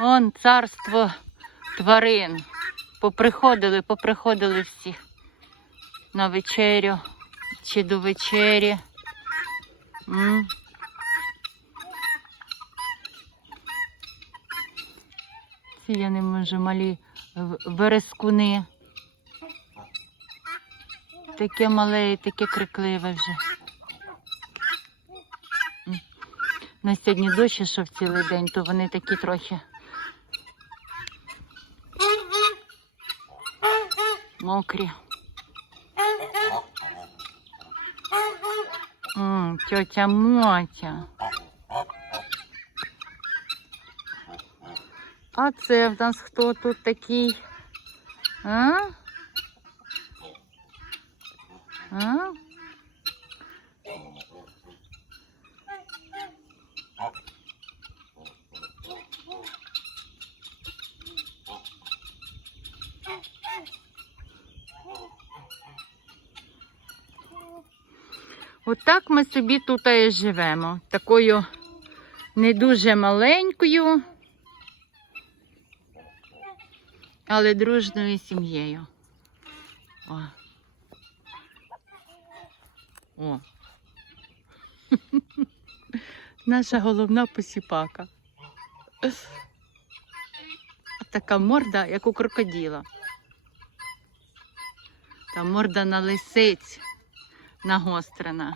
Он царство тварин. Поприходили, поприходили всі на вечерю чи до вечері. М. Ці я не можу малі верескуни. Таке мале і таке крикливе вже. На сьогодні дощ ішов цілий день, то вони такі трохи мокрі. М, тьотя Мотя. А це в нас хто тут такий? А? А? Отак ми собі тут і живемо. Такою не дуже маленькою, але дружною сім'єю. О. О. Наша головна посіпака. Така морда, як у крокодила. Та морда на лисиць na rostra, na